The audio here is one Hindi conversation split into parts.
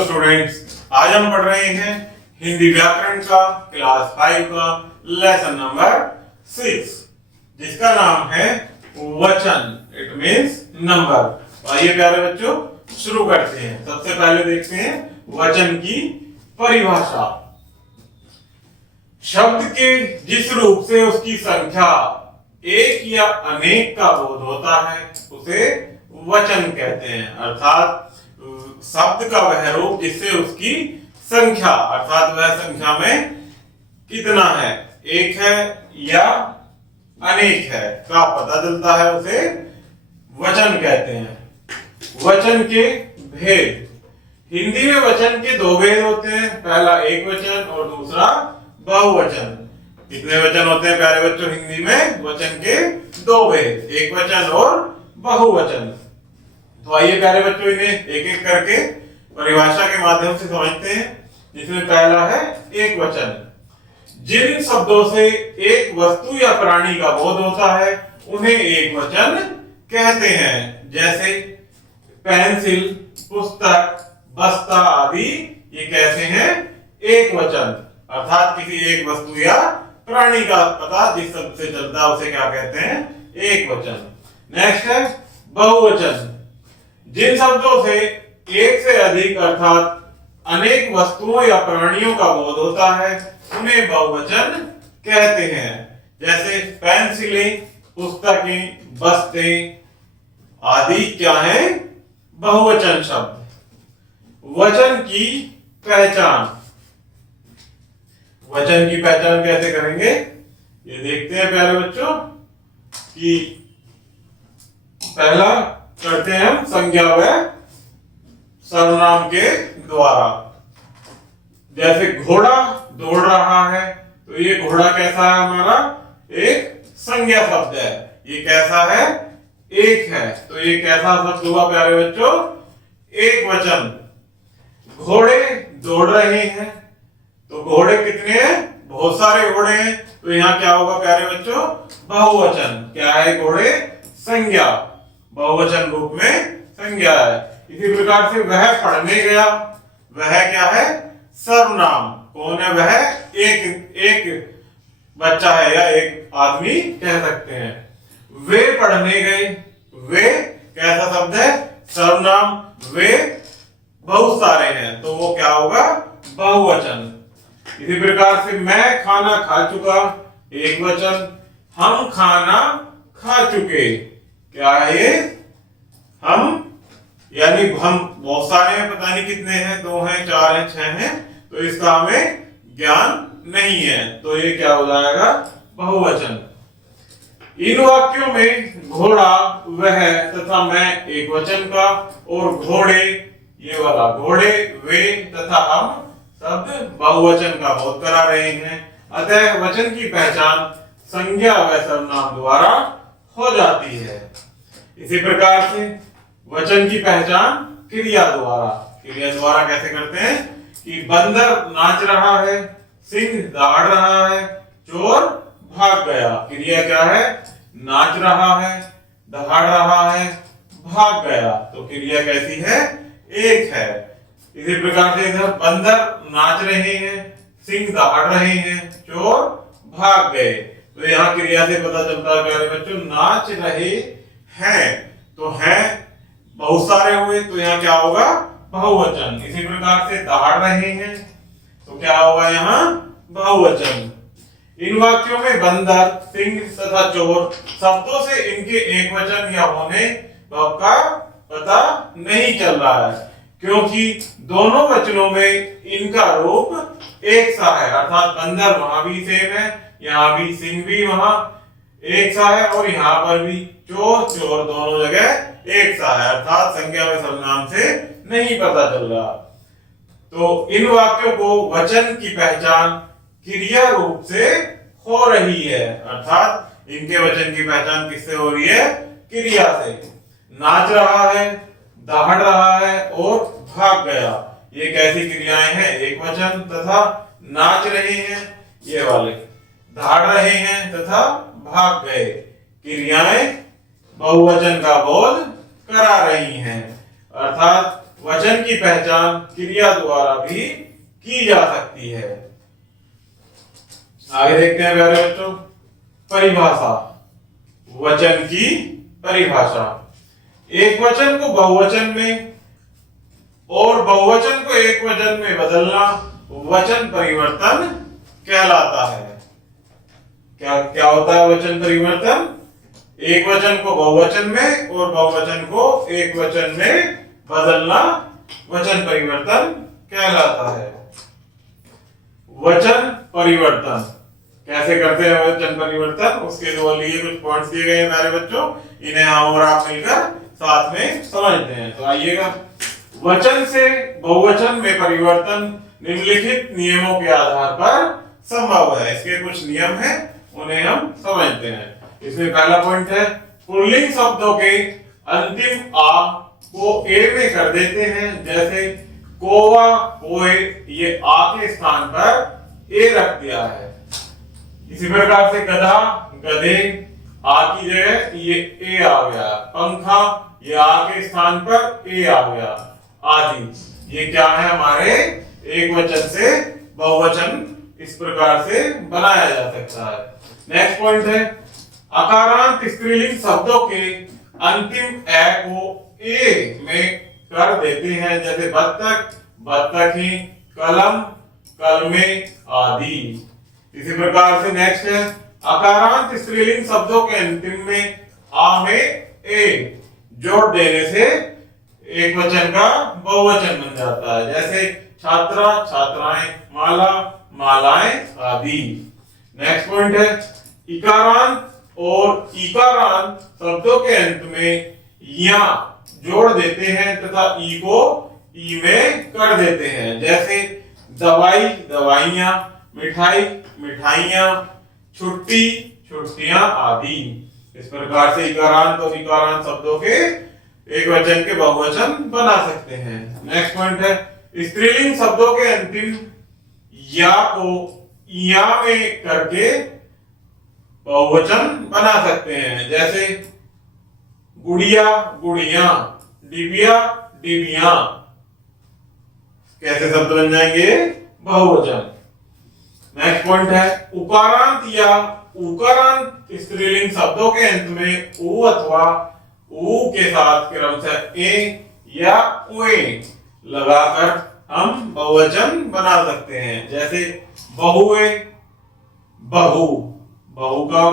हेलो स्टूडेंट्स, आज हम पढ़ रहे हैं हिंदी व्याकरण का क्लास 5 का लेसन नंबर 6 जिसका नाम है वचन। It means number. आइए प्यारे बच्चों शुरू करते हैं। सबसे पहले देखते हैं वचन की परिभाषा। शब्द के जिस रूप से उसकी संख्या एक या अनेक का बोध होता है उसे वचन कहते हैं। अर्थात शब्द का वह रूप जिससे उसकी संख्या अर्थात वह संख्या में कितना है, एक है या अनेक है का पता चलता है, उसे वचन कहते हैं। वचन के भेद। हिंदी में वचन के दो भेद होते हैं, पहला एक वचन और दूसरा बहुवचन। कितने वचन होते हैं प्यारे बच्चों हिंदी में? वचन के दो भेद, एक वचन और बहुवचन। तो आइए प्यारे बच्चों इन्हें एक एक करके परिभाषा के माध्यम से समझते हैं। जिसमें पहला है एक वचन। जिन शब्दों से एक वस्तु या प्राणी का बोध होता है उन्हें एक वचन कहते हैं। जैसे पेंसिल, पुस्तक, बस्ता आदि ये कैसे हैं? एक वचन। अर्थात किसी एक वस्तु या प्राणी का पता जिस शब्द से चलता है उसे क्या कहते हैं? एक वचन। नेक्स्ट है बहुवचन। जिन शब्दों से एक से अधिक अर्थात अनेक वस्तुओं या प्राणियों का बोध होता है उन्हें बहुवचन कहते हैं। जैसे पेंसिलें, पुस्तकें, बस्ते आदि क्या है? बहुवचन शब्द। वचन की पहचान। वचन की पहचान कैसे करेंगे ये देखते हैं प्यारे बच्चों। कि पहला करते हैं हम संज्ञा व सर्वनाम के द्वारा। जैसे घोड़ा दौड़ रहा है तो ये घोड़ा कैसा है? हमारा एक संज्ञा शब्द है। ये कैसा है? एक है। तो ये कैसा शब्द हुआ प्यारे बच्चों? एक वचन। घोड़े दौड़ रहे हैं तो घोड़े कितने हैं? बहुत सारे घोड़े हैं। तो यहाँ क्या होगा प्यारे बच्चों? बहुवचन। क्या है? घोड़े संज्ञा, बहुवचन रूप में संज्ञा है। इसी प्रकार से वह पढ़ने गया, वह क्या है? सर्वनाम। कौन है वह? एक बच्चा है या एक आदमी कह सकते हैं। वे पढ़ने गए, वे कैसा शब्द है? सर्वनाम। वे बहुत सारे हैं तो वो क्या होगा? बहुवचन। इसी प्रकार से मैं खाना खा चुका, एक वचन। हम खाना खा चुके, क्या है ये? हम यानी हम बहुत सारे हैं, पता नहीं कितने हैं, 2 हैं, 4 हैं, 6 हैं, तो इसका हमें ज्ञान नहीं है तो ये क्या हो जाएगा? बहुवचन। इन वाक्यों में घोड़ा, वह तथा मैं एक वचन का और घोड़े ये वाला घोड़े, वे तथा हम शब्द बहुवचन का बोध करा रहे हैं। अतः वचन की पहचान संज्ञा व सर्वनाम द्वारा हो जाती है। इसी प्रकार से वचन की पहचान क्रिया द्वारा। क्रिया द्वारा कैसे करते हैं? कि बंदर नाच रहा है, सिंह दहाड़ रहा है, चोर भाग गया। क्रिया क्या है? नाच रहा है, दहाड़ रहा है, भाग गया। तो क्रिया कैसी है? एक है। इसी प्रकार से इधर बंदर नाच रहे हैं, सिंह दहाड़ रहे हैं, चोर भाग गए। तो यहाँ क्रिया से पता चलता है प्यारे बच्चों नाच रहे हैं तो हैं बहुत सारे हुए तो यहाँ क्या होगा? बहुवचन। इसी प्रकार से दहाड़ रहे हैं तो क्या होगा यहाँ? बहुवचन। इन वाक्यों में बंदर, सिंह तथा चोर शब्दों से इनके एक वचन या होने का पता नहीं चल रहा है क्योंकि दोनों वचनों में इनका रूप एक सा है। अर्थात बंदर वहां भी सेम है, यहाँ भी, सिंह भी वहां एक सा है और यहाँ पर भी चोर दोनों जगह एक सा है। अर्थात संज्ञा व सर्वनाम से नहीं पता चल रहा। तो इन वाक्यों को वचन की पहचान क्रिया रूप से हो रही है। अर्थात इनके वचन की पहचान किससे हो रही है? क्रिया से। नाच रहा है, दहाड़ रहा है और भाग गया, ये कैसी क्रियाएं हैं? एक वचन। तथा नाच रहे हैं ये वाले, दहाड़ रहे हैं तथा भाग गए, क्रियाएं बहुवचन का बोध करा रही हैं। अर्थात वचन की पहचान क्रिया द्वारा भी की जा सकती है। आगे देखते हैं प्यारे बच्चों, परिभाषा। वचन की परिभाषा। एक वचन को बहुवचन में और बहुवचन को एक वचन में बदलना वचन परिवर्तन कहलाता है। क्या क्या होता है वचन परिवर्तन? एक वचन को बहुवचन में और बहुवचन को एक वचन में बदलना वचन परिवर्तन कहलाता है। वचन परिवर्तन कैसे करते हैं? वचन परिवर्तन उसके लिए कुछ पॉइंट्स दिए गए हैं प्यारे बच्चों, इन्हें हम और आप मिलकर साथ में समझते हैं। तो आइएगा, वचन से बहुवचन में परिवर्तन निम्नलिखित नियमों के आधार पर संभव है। इसके कुछ नियम हैं, उन्हें हम समझते हैं। इसमें पहला पॉइंट है, पुल्लिंग शब्दों के अंतिम आ को ए में कर देते हैं। जैसे कोवा, कोए, ये आ के स्थान पर ए रख दिया है। इसी प्रकार से गधा, गधे, आ की जगह ये ए आ गया। पंखा, ये आ के स्थान पर ए आ गया, आदि। ये क्या है? हमारे एक वचन से बहुवचन इस प्रकार से बनाया जा सकता है। नेक्स्ट पॉइंट है, अकारांत स्त्रीलिंग शब्दों के अंतिम ए को ए में कर देते हैं। जैसे बत्तख, बत्तखी, कलम, कलमे, आदि। इसी प्रकार से नेक्स्ट है, अकारांत स्त्रीलिंग शब्दों के अंतिम में आ में ए जोड़ देने से एक वचन का बहुवचन बन जाता है। जैसे छात्रा, छात्राएं, माला, मालाएं, आदि। नेक्स्ट पॉइंट है, इकारांत और इकारांत शब्दों के अंत में या जोड़ देते हैं तथा ई को ई में कर देते हैं। जैसे दवाई, दवाइयां, मिठाई, मिठाइयां, छुट्टी, छुट्टियां, आदि। इस प्रकार से इकारांत और इकारांत शब्दों के एक वचन के बहुवचन बना सकते हैं। नेक्स्ट पॉइंट है, स्त्रीलिंग शब्दों के अंतिम या को या में करके बहुवचन बना सकते हैं। जैसे गुड़िया, गुड़िया, डिबिया, डिबिया। कैसे शब्द बन जाएंगे? बहुवचन। नेक्स्ट पॉइंट है, उकारांत या उकारांत स्त्रीलिंग शब्दों के अंत में उ अथवा उ के साथ क्रमशः ए या उए लगाकर हम बहुवचन बना सकते हैं। जैसे बहुए, बहु। बहु का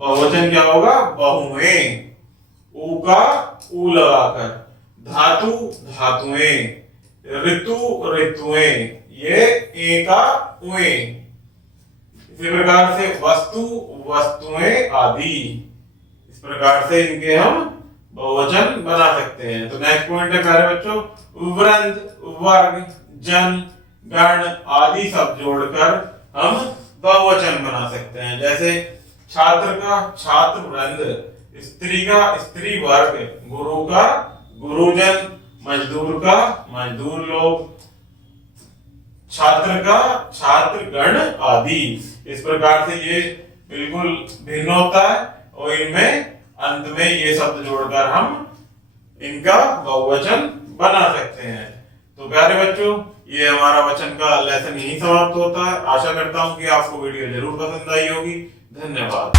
बहुवचन क्या होगा? बहुएं। ऊ का ऊ लगाकर। धातु, धातुएं। ऋतु, ऋतुएं। ये ए का उए। इसी प्रकार से वस्तु, वस्तुएं, आदि। इस प्रकार से इनके हम बहुवचन बना सकते हैं। तो नेक्स्ट पॉइंट है प्यारे बच्चों, वृंद, वर्ग, जन, गण आदि सब जोड़कर हम बहुवचन बना सकते हैं। जैसे छात्र का छात्र वृंद, स्त्री का स्त्री वर्ग, गुरु का गुरुजन, मजदूर का मजदूर लोग, छात्र का छात्र गण, आदि। इस प्रकार से ये बिल्कुल भिन्न होता है और इनमें अंत में ये शब्द जोड़कर हम इनका बहुवचन बना सकते हैं। तो प्यारे बच्चों, ये हमारा वचन का लेसन यही समाप्त होता है। आशा करता हूं कि आपको वीडियो जरूर पसंद आई होगी। धन्यवाद।